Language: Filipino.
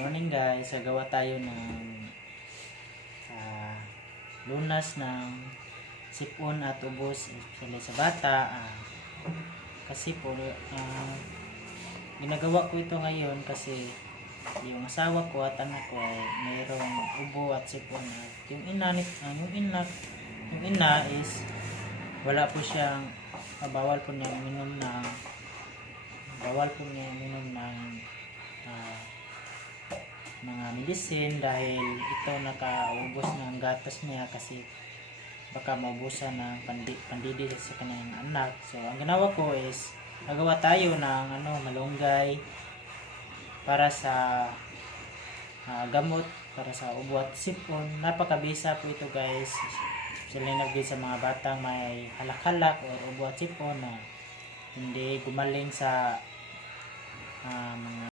morning guys. Gagawa tayo ng lunas ng sipon at ubos especially sa bata. Kasi po ginagawa ko ito ngayon kasi yung asawa ko at anak ko ay mayroong ubo at sipon at yung ina is wala po siyang bawal po niya uminom ng mga medicine dahil ito nakaubos ng gatas niya kasi baka maubusan ng pandidi sa kanyang anak. So ang ginawa ko is nagawa tayo ng malunggay para sa gamot para sa ubo at sipon. Napakabisa po ito guys. Salinagin sa mga batang may halak-halak o ubo at sipon na hindi gumaling sa mga